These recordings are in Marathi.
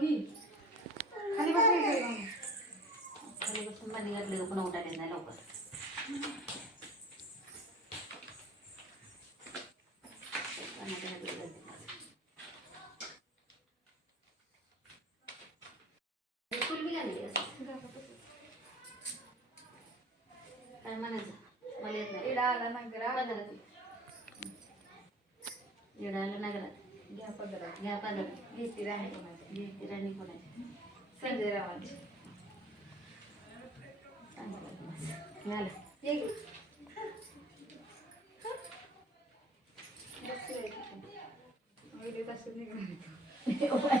घे खाली बसायचं खाली बसून मध्ये घातलं पुन्हा उठायला येत नाही लवकर पाण्यात घातलं जाते. फुल बी घालली असं. काय म्हणायचं? मला येत नाही. इडा आला ना गरा पदरात. येडायला नगरात घ्या पदरात. घ्या पदरात. घेती राणी कोणाची घेतली राणी कोणाची संजय रावांची चांगलं वाटलं माझं. मिळालं ये घे. व्हिडिओ तसंच निघाला.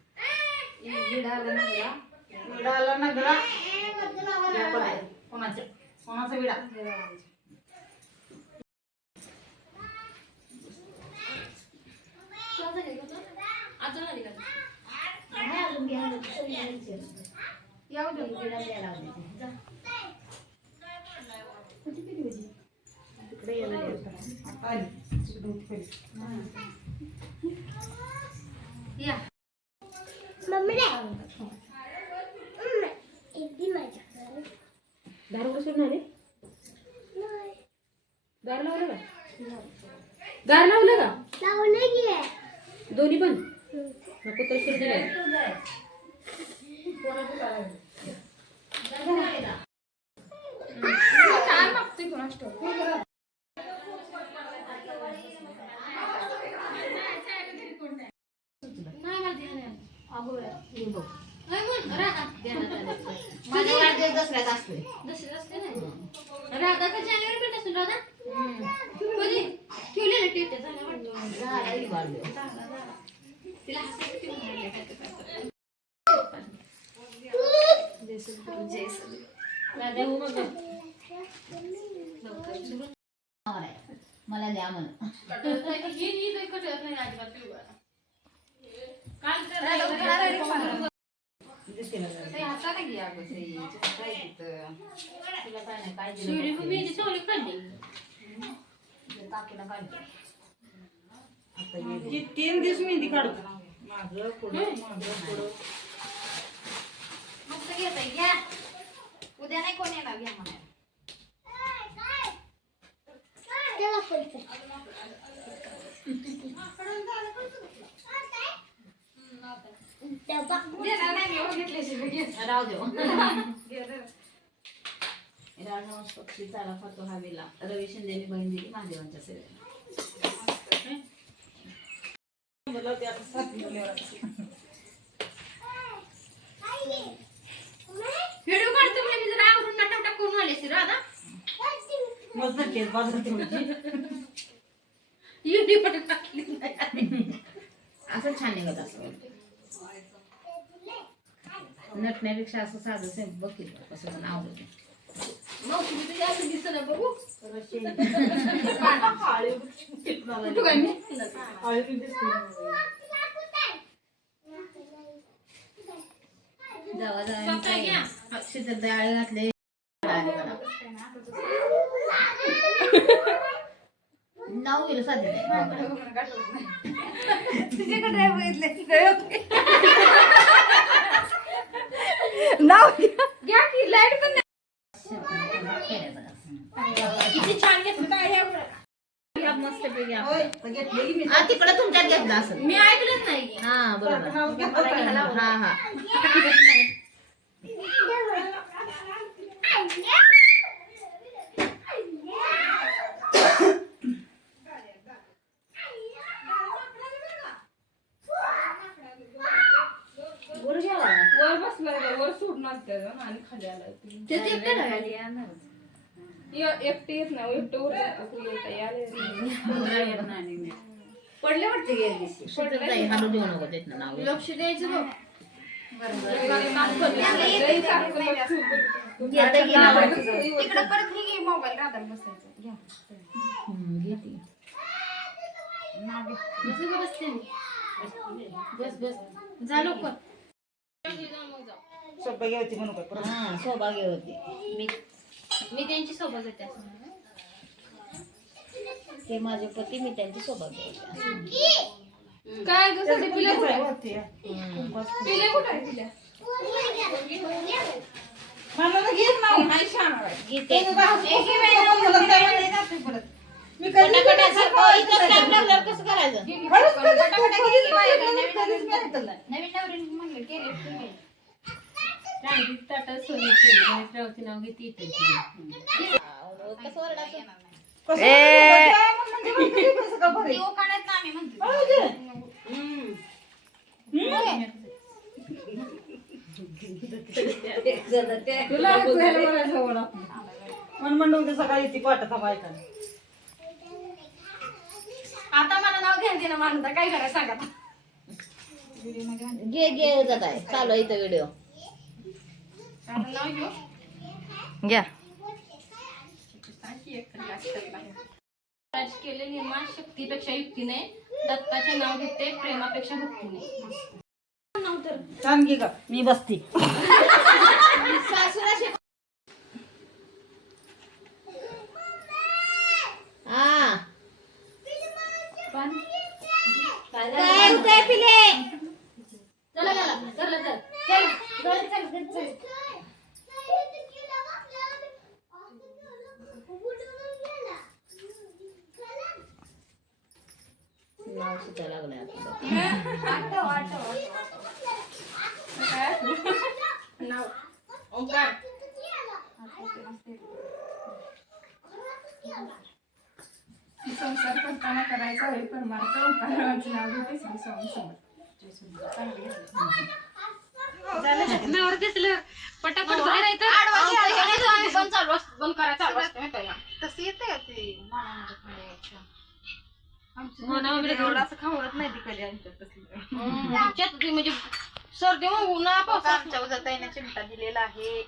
पदर नगरा घेतली राणी कोणाची? संजय रावांची घ्या असा निघतो व्यवस्था खाना द्या झालं चला खाना एक काय म्हणायचं इडा आला ना गरा विडा आला ना गळा या पण आहे. कोणाच्या कोणाचा विडा संजय रावांची येऊ दे तिकडे यायला द्यायचं. आली. तिकडे उठ पहिले. या दारू बसून आले दार लावलं का दार लावलं का? दोन्ही पण? नको तर शिर दसऱ्यात असते झाला की वाढदिवस. राजा हो मग. मला द्या म्हणून दिसेना ते हाताने अगं तुला काय नाही काकीला ती तीन दिवस मेहंदी काढतो मागं पुढं मागं पुढं. मस्त घेताय घ्या. उद्या नाही कोण येणार घ्या म्हणायला. देणार नाही मी बघितल्याशिवाय घेत राहू देऊ नाही. राजहंस पक्षी चाला खातो हवेला रवी शिंदेनी बहीण दिली महादेवांच्या सेवेला मला ते आता सात दिवसावर आता. व्हिडिओ काढतो म्हणजे मी जरा आवरून नाटक करून आले असते राधा मस्त केस बाजूला ठेवायची. युट्यूब वर टाकली नाही. असं छान निघत असं नटण्यापेक्षा असं साधं बघितलं कसं पण आवडतं डाळ घातले. नाव गेलं साधे. तुझ्याकडे नाही बघितलं. नाव घ्या की लाइट पण किती छान घेतलं काय हे. मस्त पैकी. तिकडे तुमच्यात घेतला असेल मी ऐकलंच नाही की. हा बरोबर हा हा वर बसलाय का? वर सोडणार जाऊन आणि खाली आला ती. एकटं येत एकटं. पडले वाटते गेल्या दिवशी शिकत जाई, हालू देऊ नको देत ना नाव लक्ष द्यायचं बघ. परत हे घे मोबाईल बसायचं. घ्या. घेते. बसते. बस बस लवकर सौभाग्य होती म्हणू काय परत हा, सौभाग्य होती मी मी त्यांची सोबत होते. ते माझे पती मी त्यांचे होते. काय गं सध्या पिल्या कुठं? पिल्या पिल्या? मला घेत नाही छान. मी कधी कसं करायचं. नवीन नवीन म्हणलं तुम्ही रांगीत ताटात सोनी केली. गणेशरावची नाव घेते इथे. कसं कसं म्हणजे कसं का ना आम्ही म्हणतो हो तुला ऐकायला जवळ म्हणलं उद्या सकाळी ती पाठत बायका आता मला नाव घ्यायला देणं मानता काय करायचं सांगा घे घे जात आहे चालू आहे इथं व्हिडिओ घ्या. राज केले निर्माण शक्तीपेक्षा युक्तीने दत्ताचे नाव घेते प्रेमापेक्षा भक्तीने. छान घे का मी बसती. हा काय होतंय पिले चला चला चला चल चल चल चल चल चल नाव सुद्धा लागलंय आपलं आठव आठव नाव ओंकार संसार करताना करायचा पण मार्ग ओंकाराचं नाव घेते श्री स्वामी. नवर दिसलं पटापट बाहेर येतं. चालू असतं बंद करा चालू असतं आहे? तसं येते का ते एवढं असं खावत नाही ती कधी आमच्यात तसलं. म्हणजे सर्दी मग उन्हाळा पावसाळा आमच्या उजाताईने चिमटा दिलेला आहे.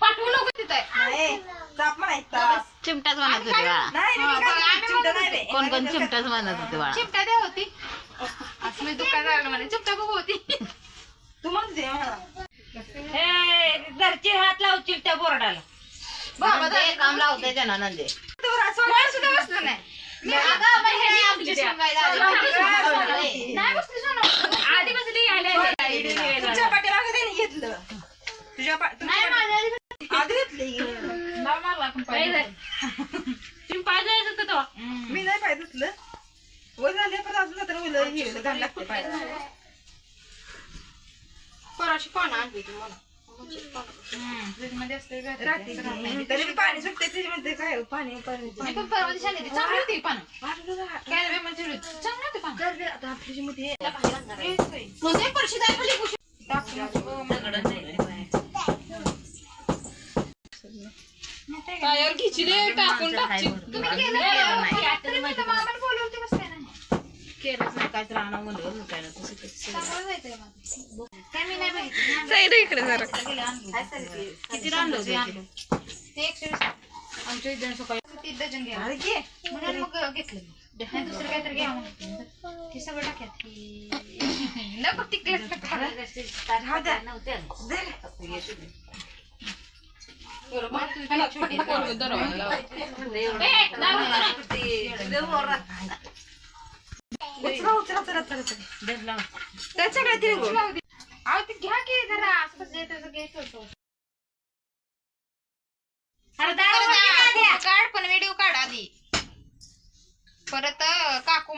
पाठवू नको तिथं. म्हणायचा चिमटाच म्हणत होते बाळा. नाही रे, मी काय चिमटा नाही रे. कोण कोण चिमटाच म्हणत होते बाळा. चिमटा द्या होती. असं मी म्हणे चिमटा बघू होती. तू म्हणते मला. घरचे हात लाव चिमट्या बोर्डाला. बाबा काम लावतंय त्यांना नंदे. तुला असं कोण सुद्धा बसलं नाही. मी अगं बाई, हे आमची आता उलं हे घाण लागते पाहिजे परवाची पानं आणली होती मला. फ्रीजमध्ये असते घरात. राहते की. तरी मी पाणी सुटते काय पाणी पाणी पण परवा दिवशी आणली होती. चांगली होती ही पानं. काय रे, म्हणजे चांगली होती पानं. आता फ्रीजमध्ये म्हणजे परशी जाय पडली कुशी. टायर खिचले टाकून टाकची तुम्ही? तरी मामाला केलंच नाही काय तर आणा म्हणलं काय ना तसं तसं. चांगलं जायचंय माझं. काय मी नाही बघितलं. इकडे जरा किती आणलं होतं ते? ते एकशे वीस. आमच्या इथे सकाळी तीन डझन घ्या. अरे घे म्हणून मग घेतलं मी. नाही दुसरं काहीतरी घ्या म्हणून. हे सगळं टाक्यात. नको टिकलं राहू द्या. उचला उचला चला चला चला. त्याच्याकडे ती अहो ते घ्या की जरा असं कसं घ्यायचं होतं. काढ. पण व्हिडिओ काढ आधी. परत काकू